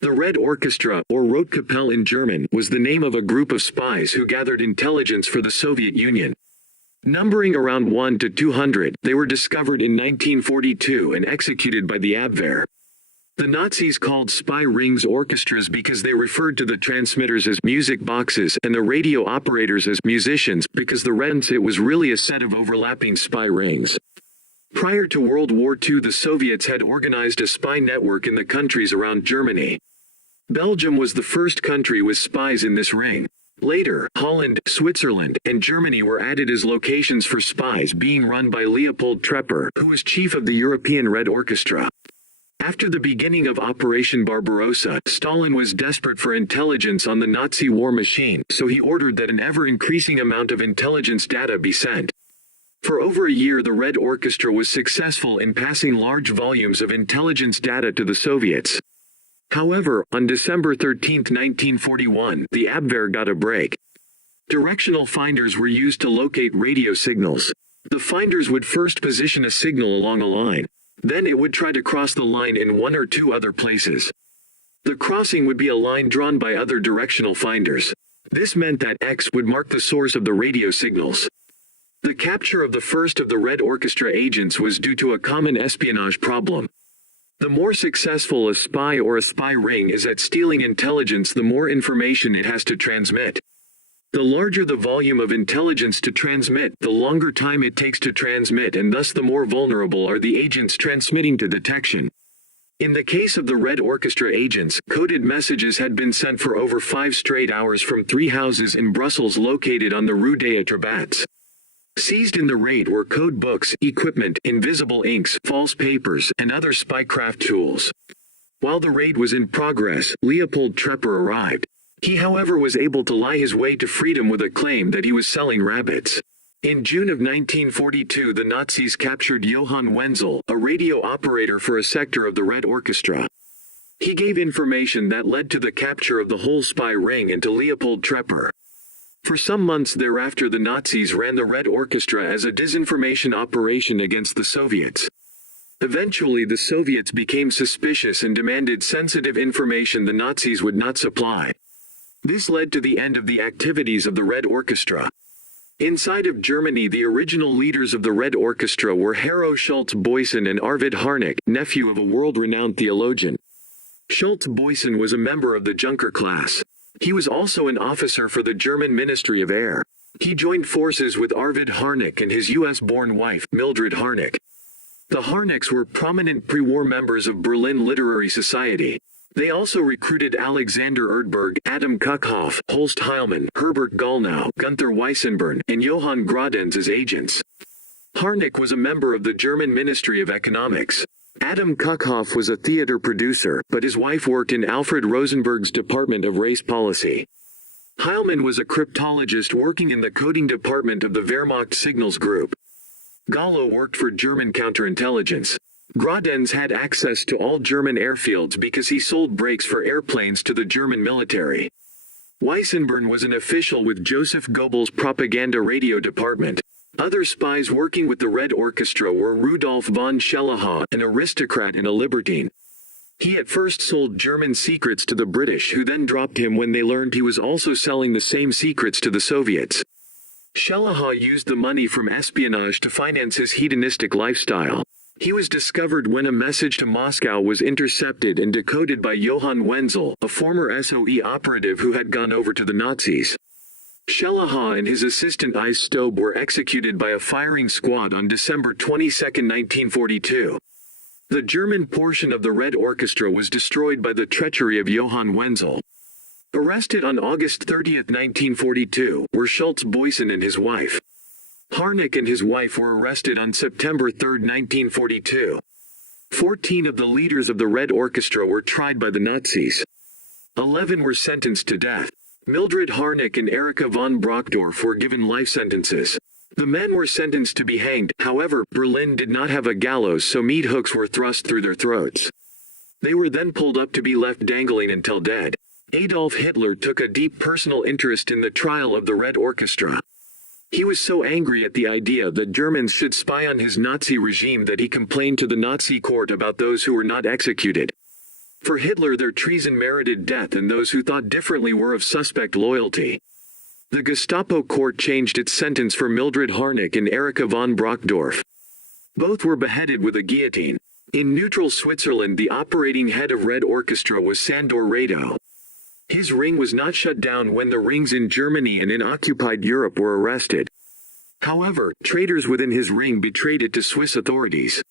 The Red Orchestra, or Rotkapelle in German, was the name of a group of spies who gathered intelligence for the Soviet Union. Numbering around 1 to 200, they were discovered in 1942 and executed by the Abwehr. The Nazis called spy rings orchestras because they referred to the transmitters as music boxes and the radio operators as musicians because it was really a set of overlapping spy rings. Prior to World War II, the Soviets had organized a spy network in the countries around Germany. Belgium was the first country with spies in this ring. Later, Holland, Switzerland, and Germany were added as locations for spies being run by Leopold Trepper, who was chief of the European Red Orchestra. After the beginning of Operation Barbarossa, Stalin was desperate for intelligence on the Nazi war machine, so he ordered that an ever-increasing amount of intelligence data be sent. For over a year, the Red Orchestra was successful in passing large volumes of intelligence data to the Soviets. However, on December 13, 1941, the Abwehr got a break. Directional finders were used to locate radio signals. The finders would first position a signal along a line. Then it would try to cross the line in one or two other places. The crossing would be a line drawn by other directional finders. This meant that X would mark the source of the radio signals. The capture of the first of the Red Orchestra agents was due to a common espionage problem. The more successful a spy or a spy ring is at stealing intelligence, the more information it has to transmit. The larger the volume of intelligence to transmit, the longer time it takes to transmit, and thus the more vulnerable are the agents transmitting to detection. In the case of the Red Orchestra agents, coded messages had been sent for over 5 straight hours from 3 houses in Brussels located on the Rue des Atrabats. Seized in the raid were code books, equipment, invisible inks, false papers, and other spycraft tools. While the raid was in progress, Leopold Trepper arrived. He, however, was able to lie his way to freedom with a claim that he was selling rabbits. In June of 1942, the Nazis captured Johann Wenzel, a radio operator for a sector of the Red Orchestra. He gave information that led to the capture of the whole spy ring and to Leopold Trepper. For some months thereafter, the Nazis ran the Red Orchestra as a disinformation operation against the Soviets. Eventually, the Soviets became suspicious and demanded sensitive information the Nazis would not supply. This led to the end of the activities of the Red Orchestra. Inside of Germany, the original leaders of the Red Orchestra were Hero Schultz-Boysen and Arvid Harnack, nephew of a world-renowned theologian. Schultz-Boysen was a member of the Junker class. He was also an officer for the German Ministry of Air. He joined forces with Arvid Harnack and his US-born wife, Mildred Harnack. The Harnacks were prominent pre-war members of Berlin Literary Society. They also recruited Alexander Erdberg, Adam Kuckhoff, Holst Heilmann, Herbert Gallnau, Gunther Weissenborn, and Johann Gradenz as agents. Harnack was a member of the German Ministry of Economics. Adam Kuckhoff was a theater producer, but his wife worked in Alfred Rosenberg's Department of Race Policy. Heilmann was a cryptologist working in the coding department of the Wehrmacht Signals Group. Gallo worked for German counterintelligence. Gradenz had access to all German airfields because he sold brakes for airplanes to the German military. Weissenborn was an official with Joseph Goebbels' propaganda radio department. Other spies working with the Red Orchestra were Rudolf von Schellahau, an aristocrat and a libertine. He at first sold German secrets to the British, who then dropped him when they learned he was also selling the same secrets to the Soviets. Schellahau used the money from espionage to finance his hedonistic lifestyle. He was discovered when a message to Moscow was intercepted and decoded by Johann Wenzel, a former SOE operative who had gone over to the Nazis. Schellahau and his assistant Eis Stobe were executed by a firing squad on December 22, 1942. The German portion of the Red Orchestra was destroyed by the treachery of Johann Wenzel. Arrested on August 30, 1942, were Schultz-Boysen and his wife. Harnack and his wife were arrested on September 3, 1942. 14 of the leaders of the Red Orchestra were tried by the Nazis. 11 were sentenced to death. Mildred Harnack and Erika von Brockdorff were given life sentences. The men were sentenced to be hanged, however, Berlin did not have a gallows, so meat hooks were thrust through their throats. They were then pulled up to be left dangling until dead. Adolf Hitler took a deep personal interest in the trial of the Red Orchestra. He was so angry at the idea that Germans should spy on his Nazi regime that he complained to the Nazi court about those who were not executed. For Hitler, their treason merited death, and those who thought differently were of suspect loyalty. The Gestapo court changed its sentence for Mildred Harnack and Erika von Brockdorff. Both were beheaded with a guillotine. In neutral Switzerland, the operating head of Red Orchestra was Sandor Rado. His ring was not shut down when the rings in Germany and in occupied Europe were arrested. However, traitors within his ring betrayed it to Swiss authorities.